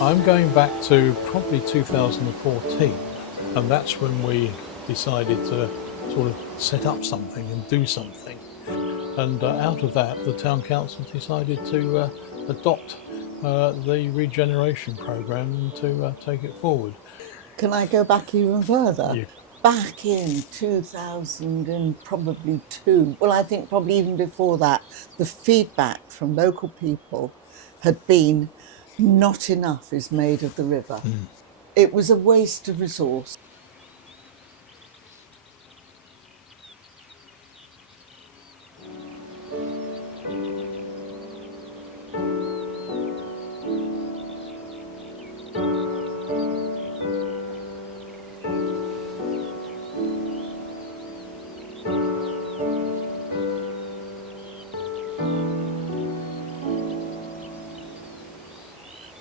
I'm going back to probably 2014, and that's when we decided to sort of set up something and do something. And out of that, the town council decided to adopt the regeneration program and to take it forward. Can I go back even further? You, Back in 2000 and probably two, well, I think probably even before that, the feedback from local people had been not enough is made of the river. It was a waste of resource.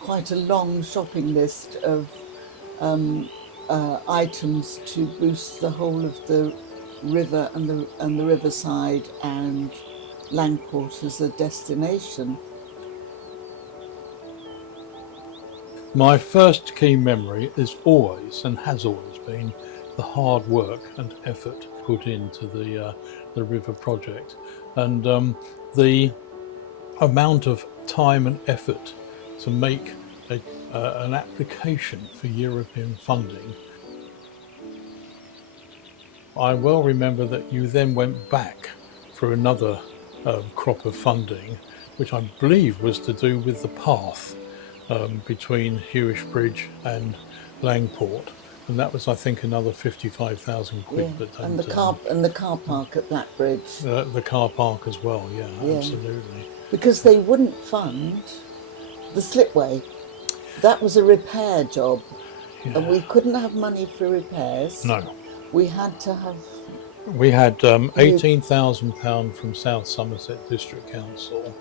Quite a long shopping list of items to boost the whole of the river and the riverside and Langport as a destination. my first key memory is always and has always been the hard work and effort put into the river project, and the amount of time and effort to make an application for European funding. I well remember that you then went back for another crop of funding, which I believe was to do with the path between Hewish Bridge and Langport, and that was, I think, another 55,000 quid. Yeah. But And the car park at Blackbridge. the car park as well. Yeah, Yeah. absolutely. Because they wouldn't fund the slipway. That was a repair job, Yeah. and we couldn't have money for repairs. No. We had to have. We had £18,000 from South Somerset District Council,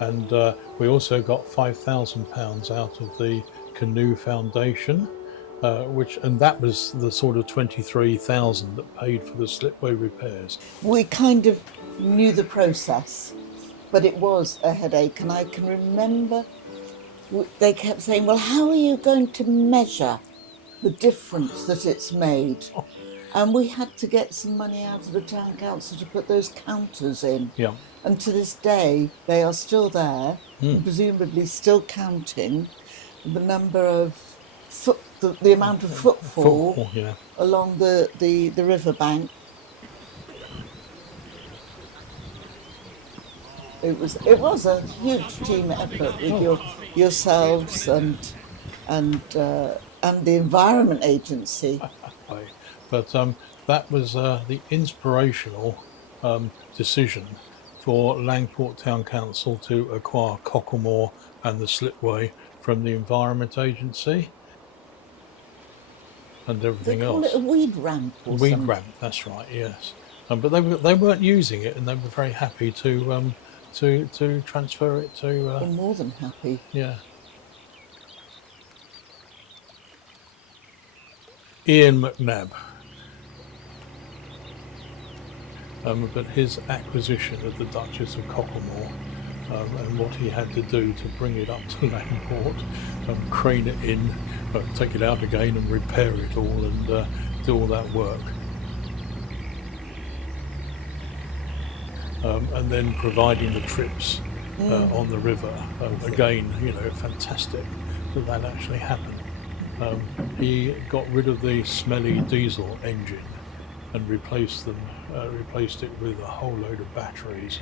and we also got £5,000 out of the Canoe Foundation, and that was the sort of 23,000 that paid for the slipway repairs. We kind of knew the process, but it was a headache. And I can remember they kept saying, well, how are you going to measure the difference that it's made? And we had to get some money out of the town council to put those counters in. Yeah. And to this day, they are still there, presumably still counting the number of the amount of footfall Yeah. along the riverbank. It was a huge team effort with yourselves and the Environment Agency. But that was the inspirational decision for Langport Town Council to acquire Cocklemoor and the slipway from the Environment Agency and everything They call else. it a weed ramp or Weed something. ramp, that's right, yes. But they weren't using it, and they were very happy to transfer it to. They're more than happy. Yeah. Ian McNabb. But his acquisition of the Duchess of Cocklemoor and what he had to do to bring it up to Langport, crane it in, take it out again and repair it all and do all that work. And then providing the trips on the river. Again, fantastic that actually happened. He got rid of the smelly diesel engine and replaced it with a whole load of batteries.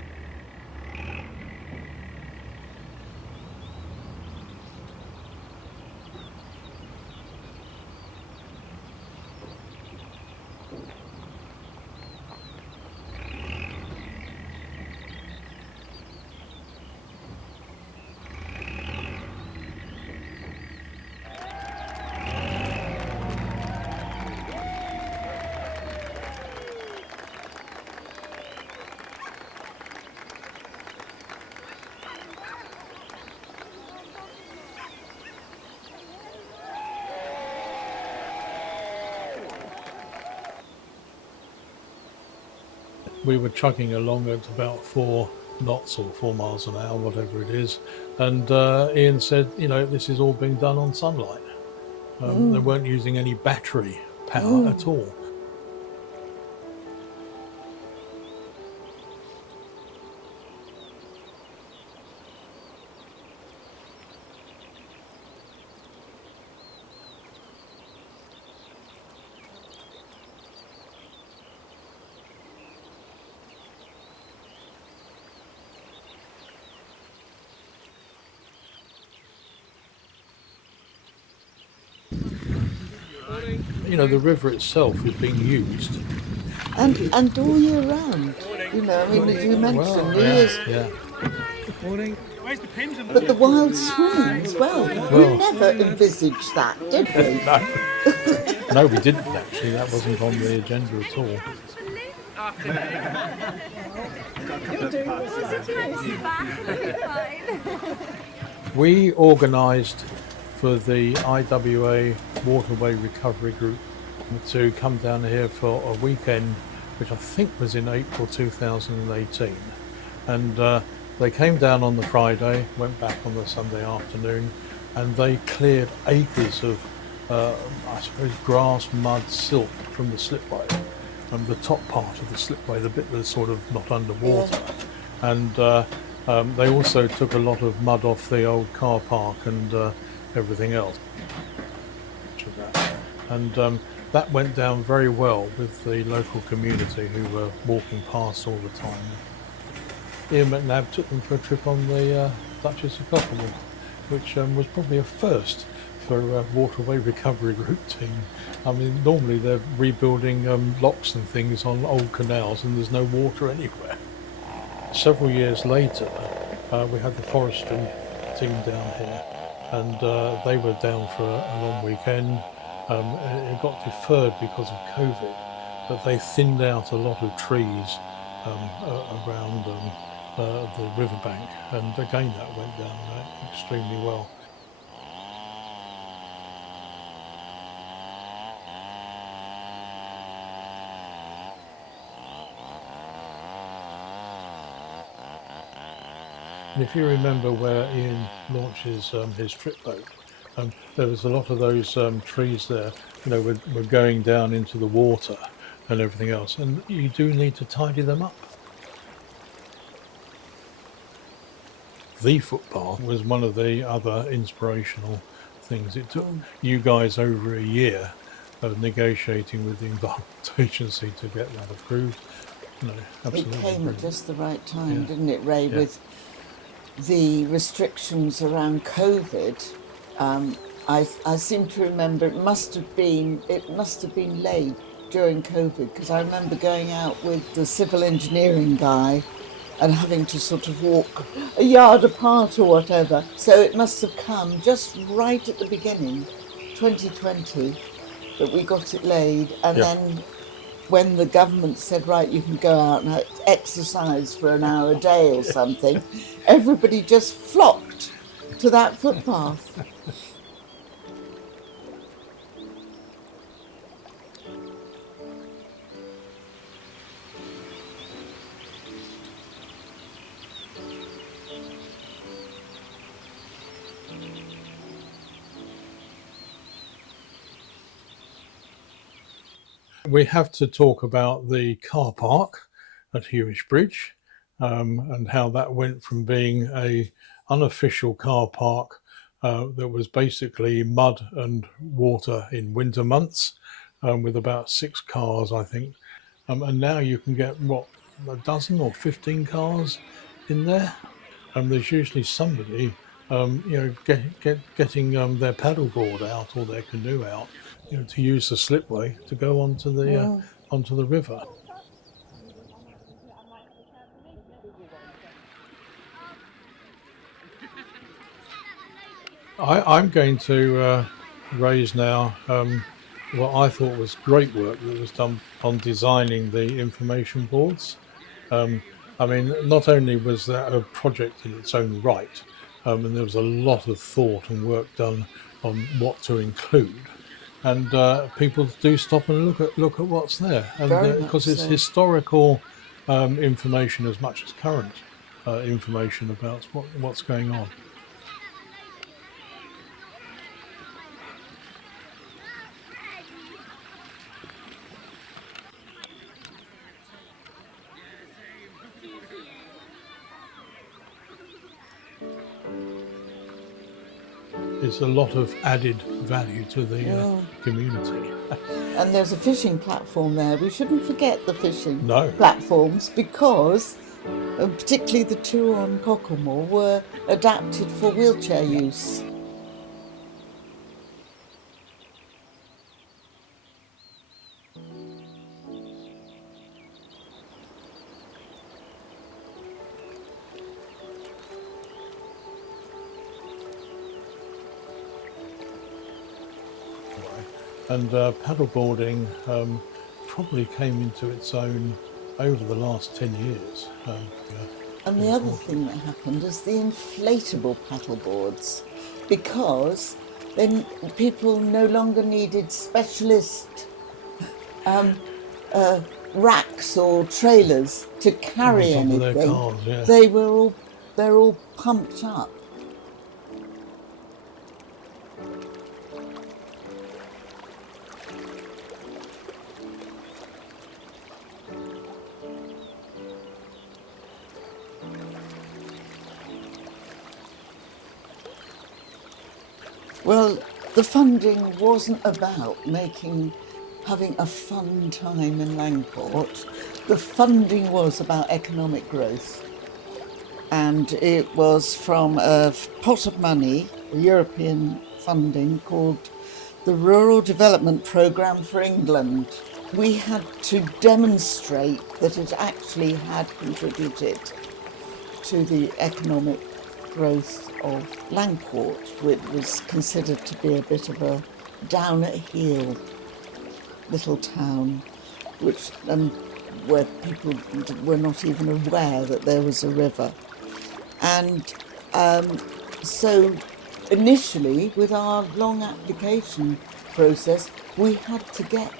We were chugging along at about 4 knots or 4 miles an hour, whatever it is. And Ian said, this is all being done on sunlight. They weren't using any battery power at all. The river itself is being used. And all year round. As you mentioned, New Year's. Yeah. Morning. Where's the pins and But the wild swimming as well. We never envisaged that, did we? No, we didn't actually. That wasn't on the agenda at all. We organised for the IWA Waterway Recovery Group to come down here for a weekend, which I think was in April 2018. And they came down on the Friday, went back on the Sunday afternoon, and they cleared acres of, I suppose, grass, mud, silt from the slipway, and the top part of the slipway, the bit that's sort of not underwater. And they also took a lot of mud off the old car park and everything else. And that went down very well with the local community who were walking past all the time. Ian McNabb took them for a trip on the Duchess of Cocklemoor, which was probably a first for a waterway recovery group team. I mean, normally they're rebuilding locks and things on old canals and there's no water anywhere. Several years later, we had the forestry team down here, and they were down for a long weekend. It got deferred because of COVID, but they thinned out a lot of trees around the riverbank, and again that went down extremely well. And if you remember where Ian launches his trip boat, there was a lot of those trees there, were going down into the water and everything else, and you do need to tidy them up. The footpath was one of the other inspirational things. It took you guys over a year of negotiating with the Environment Agency to get that approved. Absolutely. It came at just the right time, didn't it, Ray, with the restrictions around COVID. I seem to remember it must have been laid during COVID, because I remember going out with the civil engineering guy and having to sort of walk a yard apart or whatever. So it must have come just right at the beginning, 2020, that we got it laid. And then when the government said, right, you can go out and exercise for an hour a day or something, everybody just flocked to that footpath. We have to talk about the car park at Hewish Bridge and how that went from being a unofficial car park that was basically mud and water in winter months with about 6 cars, I think. And now you can get, a dozen or 15 cars in there. There's usually somebody, getting their paddleboard out or their canoe out, to use the slipway to go onto the river. I'm going to raise now what I thought was great work that was done on designing the information boards. I mean, not only was that a project in its own right, and there was a lot of thought and work done on what to include, and people do stop and look at what's there, and because it's historical information as much as current information about what's going on. There's a lot of added value to the community. And there's a fishing platform there. We shouldn't forget the fishing No. platforms, because particularly the two on Cocklemoor were adapted for wheelchair use. And paddleboarding probably came into its own over the last 10 years. And the other thing that happened is the inflatable paddleboards, because then people no longer needed specialist racks or trailers to carry On top of their anything. cars, yeah. They're all pumped up. Well, the funding wasn't about having a fun time in Langport. The funding was about economic growth. And it was from a pot of money, European funding, called the Rural Development Programme for England. We had to demonstrate that it actually had contributed to the economic growth of Langport, which was considered to be a bit of a down at heel little town, where people were not even aware that there was a river. And so initially, with our long application process, we had to get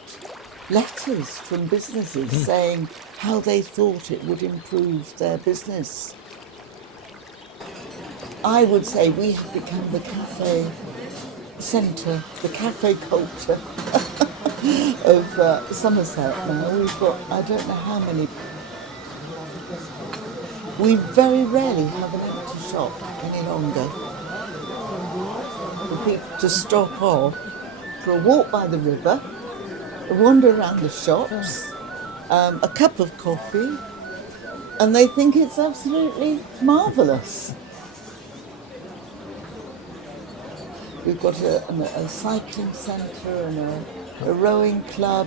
letters from businesses saying how they thought it would improve their business. I would say we have become the cafe centre, the cafe culture of Somerset now. We've got, I don't know how many. We very rarely have an empty shop any longer. For people to stop off for a walk by the river, a wander around the shops, a cup of coffee, and they think it's absolutely marvellous. We've got a cycling centre and a rowing club.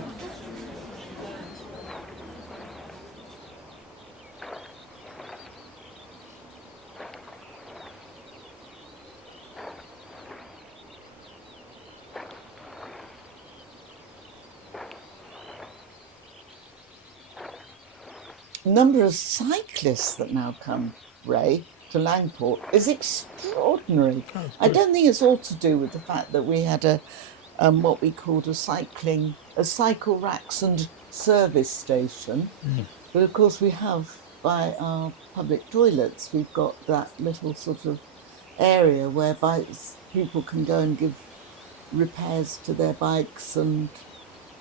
Number of cyclists that now come, Ray, to Langport is extraordinary. I don't think it's all to do with the fact that we had what we called a cycle racks and service station. But of course we have, by our public toilets, we've got that little sort of area where people can go and give repairs to their bikes and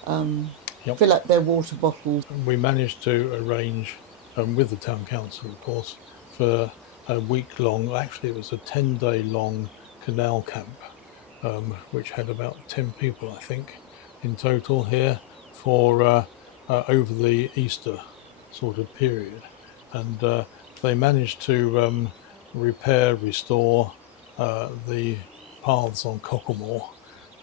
fill up their water bottles. We managed to arrange, with the town council of course, for a week-long, actually it was a 10-day long canal camp, which had about 10 people I think in total here for over the Easter sort of period. And they managed to restore the paths on Cocklemoor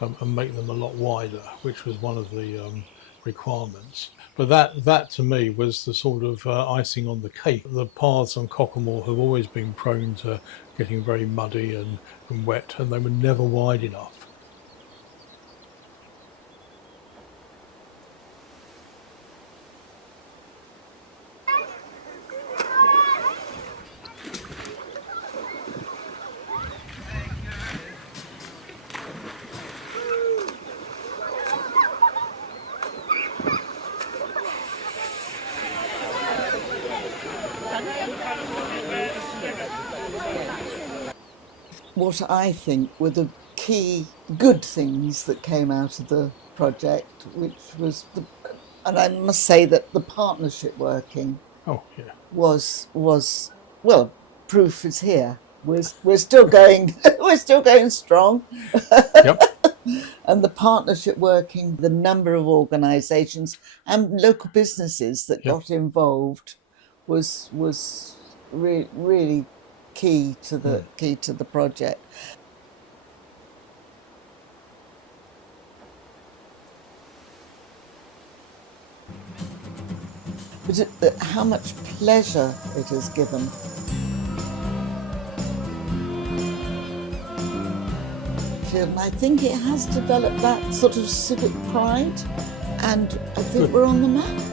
and make them a lot wider, which was one of the requirements. But that to me was the sort of icing on the cake. The paths on Cocklemoor have always been prone to getting very muddy and wet, and they were never wide enough. what I think were the key good things that came out of the project, which was and I must say that the partnership working Oh, yeah. was well, proof is here. We're still going we're still going strong. Yep. And the partnership working, the number of organisations and local businesses that Yep. got involved was really key to the project. But how much pleasure it has given. And I think it has developed that sort of civic pride, and I think we're on the map.